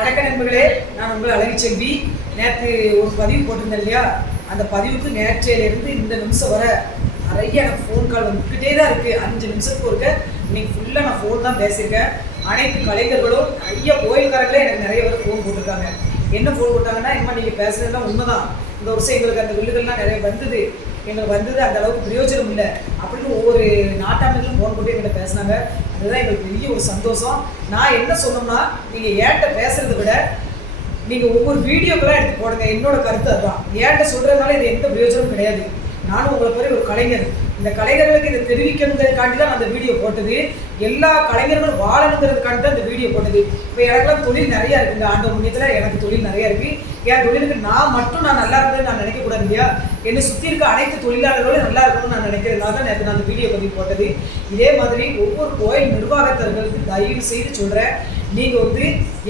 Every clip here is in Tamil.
வணக்க நண்பர்களே. நான் உங்கள் அழகு செல்வி. நேற்று ஒரு பதிவு போட்டிருந்தேன் இல்லையா? அந்த பதிவுக்கு நேற்றையிலிருந்து இந்த நிமிஷம் வர நிறைய எனக்கு ஃபோன் கால் வந்துக்கிட்டே தான் இருக்குது அஞ்சு நிமிஷத்துக்கு ஒருக்க. இன்னைக்கு ஃபுல்லாக நான் ஃபோன் தான் பேசியிருக்கேன். அனைத்து கலைஞர்களும் நிறைய கோயில்காரர்களே எனக்கு நிறைய பேர் ஃபோன் போட்டிருக்காங்க. என்ன ஃபோன் போட்டாங்கன்னா இம்மா நீங்கள் பேசுறதுலாம் உண்மைதான். இந்த வருஷம் எங்களுக்கு அந்த வில்லுகள்லாம் நிறைய வந்தது. எங்களுக்கு வந்தது அந்த அளவுக்கு பிரயோஜனம் இல்லை. அப்படின்னு ஒவ்வொரு நாட்டாமைகளும் ஃபோன் போட்டு எங்கள்கிட்ட பேசினாங்க. அதுதான் எங்களுக்கு பெரிய ஒரு சந்தோஷம். நான் என்ன சொன்னோம்னா நீங்கள் ஏன்ட்ட பேசுறதை விட நீங்கள் ஒவ்வொரு வீடியோக்கெல்லாம் எடுத்து போடுங்க. என்னோட கருத்து அதுதான். ஏன்ட்ட சொல்கிறதுனால இது எந்த பிரயோஜனமும் கிடையாது. நானும் உங்களை மாதிரி ஒரு கலைஞர். இந்த கலைஞர்களுக்கு இதை தெரிவிக்கணுங்கிறதுக்காண்டி தான் அந்த வீடியோ போட்டது. எல்லா கலைஞர்களும் வாழணுங்கிறதுக்காண்டி தான் இந்த வீடியோ போட்டது. இப்போ எனக்குலாம் தொழில் நிறையா இருக்குங்க. ஆண்டு முன்னத்தில் எனக்கு தொழில் நிறையா இருக்குது என் தொழிலுக்கு நான் மட்டும் நான் நல்லா இருந்தேன்னு நான் நினைக்கக்கூடாது இல்லையா? என்னை சுற்றி இருக்க அனைத்து தொழிலாளர்களும் நல்லா இருக்கணும்னு நான் நினைக்கிறதுனால தான் நேற்று நான் அந்த வீடியோ பதிவு போட்டது. இதே மாதிரி ஒவ்வொரு கோயில் நிர்வாகத்தர்களுக்கு தயவு செய்து சொல்கிறேன் நீங்கள் வந்து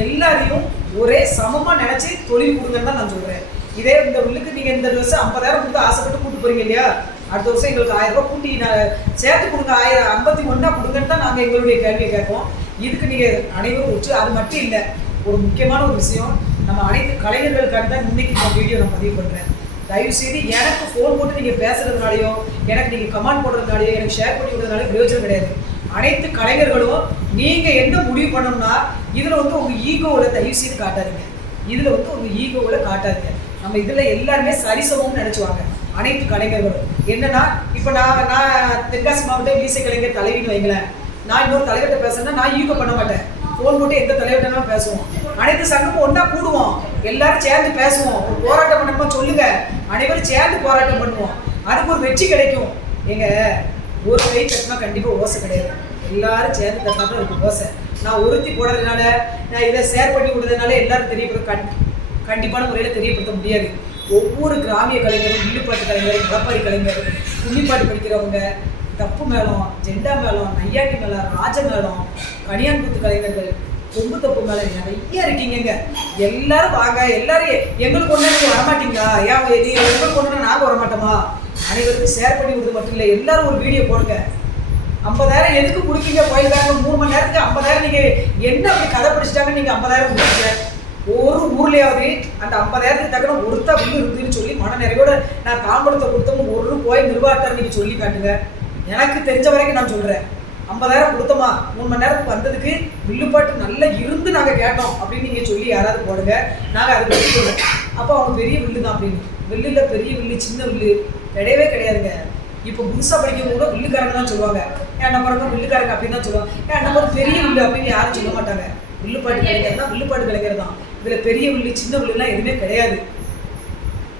எல்லாரையும் ஒரே சமமாக நினச்சி தொழில் கொடுங்கன்னு தான் நான் சொல்கிறேன் இதே இந்த உள்ளுக்கு நீங்கள் இந்த வருஷம் ஐம்பதாயிரம் கொடுத்து ஆசைப்பட்டு கூட்டு போறீங்க இல்லையா? அடுத்த வருஷம் எங்களுக்கு ஆயிரம் ரூபாய் கூட்டி நான் சேர்த்து கொடுங்க ஆயிரம் ஐம்பத்தி ஒன்றா கொடுங்கன்னு தான் நாங்கள் எங்களுடைய கேள்வியை கேட்போம். இதுக்கு நீங்கள் அனைவரும் ஒற்று அது மட்டும் இல்லை ஒரு முக்கியமான ஒரு விஷயம். நம்ம அனைத்து கலைஞர்களுக்காக தான் இன்னைக்கு இந்த வீடியோ நான் பதிவு பண்ணுறேன் தயவு செய்து எனக்கு ஃபோன் போட்டு நீங்கள் பேசுகிறதுனாலையோ எனக்கு நீங்கள் கமெண்ட் போடுறதுனாலையோ எனக்கு ஷேர் பண்ணி விடுறதுனால பிரயோஜனம் கிடையாது. அனைத்து கலைஞர்களும் நீங்கள் என்ன முடிவு பண்ணணும்னா இதில் வந்து உங்கள் ஈகோவில் தயவு செய்து காட்டாதீங்க. இதில் வந்து உங்கள் ஈகோவில் காட்டாதீங்க. நம்ம இதில் எல்லாருமே சரிசமம்னு நினச்சிவாங்க அனைத்து கலைஞர்களும். என்னன்னா இப்போ நான் நான் தென்காசி மாவட்டம் இசை கலைஞர் தலைவின்னு வைங்களேன். நான் இன்னொரு தலைவர்கிட்ட பேசுறேன்னா நான் ஈகோ பண்ண மாட்டேன். ஃபோன் போட்டு எந்த தலைவர்கிட்டனாலும் பேசுவோம். அனைத்து சங்கமும் ஒன்றா கூடுவோம். எல்லாரும் சேர்ந்து பேசுவோம். ஒரு போராட்டம் பண்ணணுமா சொல்லுங்க. அனைவரும் சேர்ந்து போராட்டம் பண்ணுவோம். அதுக்கு ஒரு வெற்றி கிடைக்கும். எங்க ஒரு கை தட்டினா கண்டிப்பாக ஓசை கிடையாது. எல்லாரும் சேர்ந்து தட்டினா தான் இருக்கும் ஓசை. நான் ஒருத்தி போடுறதுனால நான் இதை ஷேர் பண்ணி விடுறதுனால எல்லாரும் தெரியப்படுத்த கண் கண்டிப்பான முறையில் தெரியப்படுத்த முடியாது. ஒவ்வொரு கிராமிய கலைஞரும் வில்லுப்பாட்டு கலைஞர் முளப்பாரி கலைஞர் கும்மிப்பாட்டு படிக்கிறவங்க தப்பு மேளம் ஜெண்டா மேளம் நையாட்டி மேளம் ராஜ மேளம் கனியான்குத்து கலைஞர்கள் கொம்பு தப்பு மேளம் நிறைய இருக்கீங்கங்க. எல்லாரும் வாங்க எல்லாரும் எங்களுக்கு ஒன்றா நீங்கள் வரமாட்டீங்களா? ஏன் நீ எங்களுக்கு ஒன்றா நாங்கள் வரமாட்டோமா? அனைவருக்கும் ஷேர் பண்ணி விடுறது மட்டும் இல்லை எல்லாரும் ஒரு வீடியோ போடுங்க. ஐம்பதாயிரம் எதுக்கு கொடுப்பீங்க கோயிலுக்காக மூணு மணி நேரத்துக்கு ஐம்பதாயிரம் நீங்கள் என்ன அப்படி கதை பிடிச்சிட்டாங்க நீங்கள் ஐம்பதாயிரம் கொடுப்பீங்க ஒரு ஊர்லயாவது அந்த ஐம்பதாயிரத்துக்கு தக்கன ஒருத்தா வில்லு இருக்குதுன்னு சொல்லி மன நிறைவோட நான் தாம்பரத்தை கொடுத்தவங்க ஒரு கோயில் நிர்வாகத்தை நீங்க சொல்லி காட்டுங்க. எனக்கு தெரிஞ்ச வரைக்கும் நான் சொல்றேன். ஐம்பதாயிரம் கொடுத்தோமா? மூணு மணி நேரத்துக்கு வந்ததுக்கு வில்லுப்பாட்டு நல்லா இருந்து நாங்கள் கேட்டோம் அப்படின்னு நீங்கள் சொல்லி யாராவது போடுங்க. நாங்கள் அதுக்கு சொல்லுவோம் அப்போ அவங்க பெரிய வில்லு தான் அப்படின்னு. வில்லுல பெரிய வில்லு சின்ன வில்லு கிடையவே கிடையாதுங்க. இப்போ புதுசாக படிக்கிறவங்க கூட வில்லுக்காரங்க தான் சொல்லுவாங்க. என் நம்பர் வில்லுக்காரங்க அப்படின்னு தான் சொல்லுவாங்க. என் நம்பர் பெரிய வில்லு அப்படின்னு யாரும் சொல்ல மாட்டாங்க. வில்லுப்பாட்டு கலைஞர் தான் வில்லுப்பாட்டு கலைஞர் தான் இதில் பெரிய வில்லு சின்ன வில்லுலாம் எதுவுமே கிடையாது.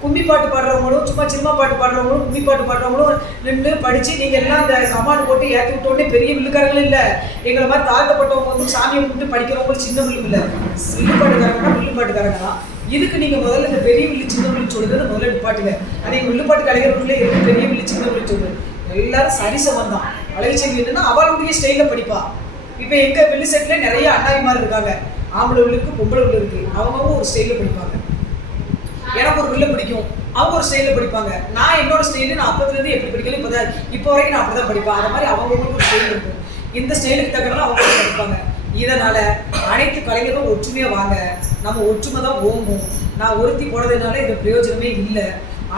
கும்மி பாட்டு பாடுறவங்களும் சும்மா சினிமா பாட்டு பாடுறவங்களும் கும்மி பாட்டு பாடுறவங்களும் நின்று படித்து நீங்கள் எல்லாம் அந்த கமாண்ட் போட்டு ஏற்றி விட்டோடனே பெரிய விழுக்காரங்களும் இல்லை. எங்களை மாதிரி தாழ்த்தப்பட்டவங்க வந்து சாமியை கும்பிட்டு படிக்கிறவங்களும் சின்ன வில்லு இல்லை. வில்லுப்பாட்டுக்காரங்கன்னா வில்லுப்பாட்டுக்காரங்க தான் இதுக்கு நீங்கள் முதல்ல இந்த பெரிய வில்லு சின்ன வில்லு சொல்லுறது முதல்ல நிப்பாட்டுங்க. ஆனால் எங்கள் வில்லுப்பாட்டு கலைஞர்களுக்குள்ளே எதுவும் பெரிய வில்லு சின்ன வில்லு சொல்லுது எல்லாரும் சரிசமம் தான் அழகுச்செல்வி என்னன்னா அவளுடைய ஸ்டைலில் படிப்பா. இப்போ எங்கள் வில்லு செட்டில் நிறைய அண்ணாவிமார் இருக்காங்க. ஆம்பளை வில்லுக்கு பொம்பளை வில்லு இருக்கு. அவங்கவுங்க ஒரு ஸ்டைலில் படிப்பாங்க. எனக்கு ஒரு வில்ல பிடிக்கும். அவங்க ஒரு ஸ்டைலில் படிப்பாங்க. நான் என்னோட ஸ்டைலு நான் அப்பத்துலேருந்து எப்படி படிக்கணும் இப்போ தான் இப்போ வரைக்கும் நான் அப்படி தான் படிப்பேன். அந்த மாதிரி அவங்களுக்கு ஒரு ஸ்டைல் இருக்கும். இந்த ஸ்டைலுக்கு தக்கனால அவங்க படிப்பாங்க. இதனால அனைத்து கலைஞர்களும் ஒற்றுமையாக வாங்க. நம்ம ஒற்றுமை தான் ஓங்கும். நான் ஒருத்தி போனதுனால இது பிரயோஜனமே இல்லை.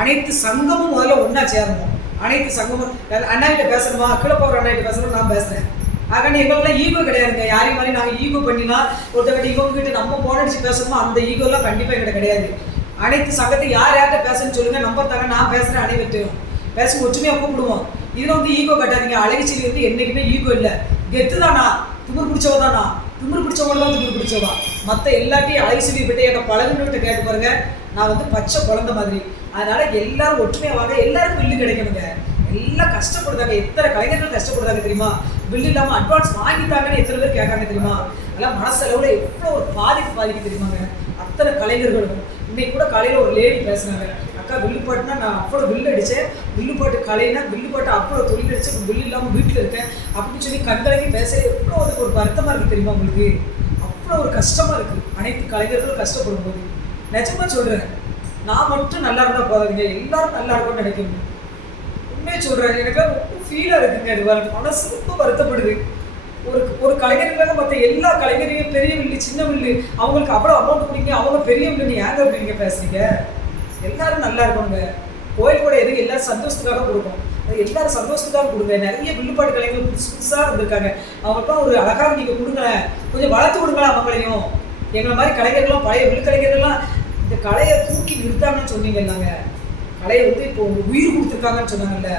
அனைத்து சங்கமும் முதல்ல ஒன்றா சேரணும். அனைத்து சங்கமும் அண்ணாகிட்ட பேசணுமா? கீழே போகிற அண்ணாகிட்ட பேசணும் நான் பேசுகிறேன் ஆக எங்களுக்குலாம் ஈகோ கிடையாதுங்க. யாரையும் மாதிரி நாங்கள் ஈகோ பண்ணினா ஒருத்தவங்க இவங்க கிட்ட நம்ம போனடிச்சு பேசணுமோ அந்த ஈகோலாம் கண்டிப்பாக எங்கிட்ட கிடையாது. அனைத்து சங்கத்தை யார் யார்கிட்ட பேசணும்னு சொல்லுங்க நம்பர் தாங்க நான் பேசுகிறேன் அனைவர்கிட்டையும் பேசி ஒற்றுமையாக கூப்பிடுவோம். இதில் வந்து ஈகோ கட்டாதீங்க. அழகிச்செடி வந்து என்றைக்குமே ஈகோ இல்லை. கெத்து தானா? திமிர் பிடிச்சவ தானா? திமிர் பிடிச்சவங்க தான் திமிர் பிடிச்சவா. மற்ற எல்லாத்தையும் அழகிச்செடி கிட்ட என்னை பழகுன்னு கேட்டு பாருங்க. நான் வந்து பச்சை குழந்தை மாதிரி. அதனால எல்லாரும் ஒற்றுமையாக வாங்க. எல்லாருக்கும் வில்லு கிடைக்கணுங்க. எல்லாம் கஷ்டப்படுறாங்க. எத்தனை கலைஞர்கள் கஷ்டப்படுறாங்க தெரியுமா? பில் இல்லாமல் அட்வான்ஸ் வாங்கிட்டாங்கன்னு எத்தனை பேர் கேட்காங்க தெரியுமா? அதெல்லாம் மனசளவில் எவ்வளோ ஒரு பாதிப்பு பாதிக்கு தெரியுமாங்க. அத்தனை கலைஞர்களும். இன்னைக்கு கூட காலையில் ஒரு லேடி பேசினாங்க. அக்கா வில்லுப்பாட்டுனா நான் அவ்வளோ வில்லு அடித்தேன் வில்லுப்பாட்டு கலைனா வில்லுப்பாட்டு அவ்வளோ தொழில் அடித்து வில்லு இல்லாமல் வீட்டில் இருக்கேன். அப்படின்னு சொல்லி கண்கலங்கி பேச எவ்வளோ அதுக்கு ஒரு வருத்தமாக இருக்குது தெரியுமா உங்களுக்கு? அவ்வளோ ஒரு கஷ்டமாக இருக்குது அனைத்து கலைஞர்களும் கஷ்டப்படும் போது. நிஜமாக சொல்கிறேன் நான் மட்டும் நல்லா இருந்தால் போதாதுங்க. எல்லாரும் நல்லா இருக்கும்னு நினைக்கணும் உண்மையை சொல்கிறேன் எனக்கு ரொம்ப ஃபீலாக இருக்குங்க. இது மனசு ரொம்ப வருத்தப்படுது. கலைஞர்களுக்காக மற்ற எல்லா கலைஞரையும் பெரிய வில்லு சின்ன வில்லு அவங்களுக்கு அவ்வளோ அமௌண்ட் கொடுங்க அவங்க பெரிய வில்லுன்னு ஏங்க அப்படிங்க பேசுறீங்க? எல்லாரும் நல்லா இருக்கணுங்க. கோயில் கூட எதுவும் எல்லாரும் சந்தோஷத்துக்காக கொடுக்கும் எல்லாரும் சந்தோஷத்துக்காக கொடுங்க. நிறைய வில்லுப்பாட்டு கலைஞர்கள் புதுசு புதுசாக இருந்திருக்காங்க அவங்களுக்குலாம் ஒரு அழகாக நீங்கள் கொடுங்களேன். கொஞ்சம் வளர்த்து கொடுங்களேன் அவங்களையும். எங்களை மாதிரி கலைஞர்கள்லாம் பழைய வில்லு கலைஞர்கள்லாம் இந்த கலையை தூக்கி நிறுத்தாங்கன்னு சொன்னீங்கன்னாங்க கலையை வந்து இப்போ உயிர் கொடுத்துருக்காங்கன்னு சொன்னாங்கல்ல.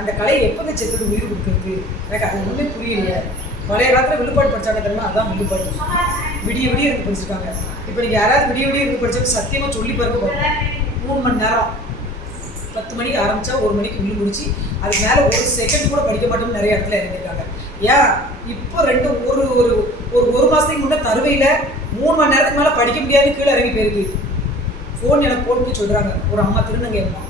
அந்த கலையை எப்போங்க செத்துக்கு உயிர் கொடுக்குறது எனக்கு அது ஒன்றுமே புரியலையே. பழைய காலத்தில் விழுப்பாடு படித்தாங்க தெரியுமா? அதான் விழுப்பாடு விடிய விடிய இருந்து படிச்சிருக்காங்க. இப்போ நீங்கள் யாராவது விடிய விடிய இருந்து படிச்சவங்க சத்தியமாக சொல்லி பாருங்க மூணு மணி நேரம். பத்து மணிக்கு ஆரம்பிச்சா ஒரு மணிக்கு உள்ளு முடிச்சு அதுக்கு மேலே ஒரு செகண்ட் கூட படிக்க மாட்டோம்னு நிறைய இடத்துல இறங்கியிருக்காங்க ஏன்? இப்போ ரெண்டு ஒரு ஒரு ஒரு ஒரு மாதத்துக்கு முன்னே தருவையில் மூணு மணி நேரத்துக்கு மேலே படிக்க முடியாது கீழே இறங்கி போயிருக்கு. ஃபோன் எனக்கு போன் சொல்கிறாங்க ஒரு அம்மா திருநங்கை அம்மா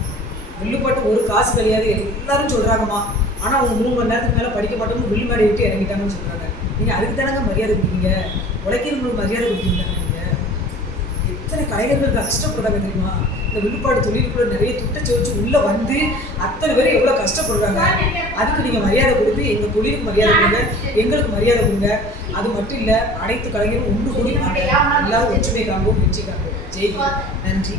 வில்லுப்பாட்டு ஒரு காசு கிடையாது. எல்லாரும் சொல்கிறாங்கம்மா ஆனால் அவங்க மூணு மணி நேரத்துக்கு மேலே படிக்க மாட்டோம்னு வில் மேடை விட்டு இறங்கிட்டாங்கன்னு சொல்கிறாங்க நீங்கள் அதுக்கு தானங்க மரியாதை கொடுப்பீங்க உழைக்கிறவங்களுக்கு மரியாதை கொடுப்பீங்க நீங்கள் எத்தனை கலைஞர்கள் கஷ்டப்படுறாங்க தெரியுமா? இந்த விழுப்பாடு தொழிலுக்குள்ள நிறைய துட்டை சோச்சு உள்ளே வந்து அத்தனை பேர் எவ்வளோ கஷ்டப்படுறாங்க? அதுக்கு நீங்கள் மரியாதை கொடுத்து எங்கள் தொழிலுக்கு மரியாதை கொடுங்க எங்களுக்கு மரியாதை கொடுங்க. அது மட்டும் இல்லை அனைத்து கலைஞரும் ஒன்று கூடி எல்லாரும் ஒற்றுமை காண்போம் வெற்றி காண்போம். ஜெய் நன்றி.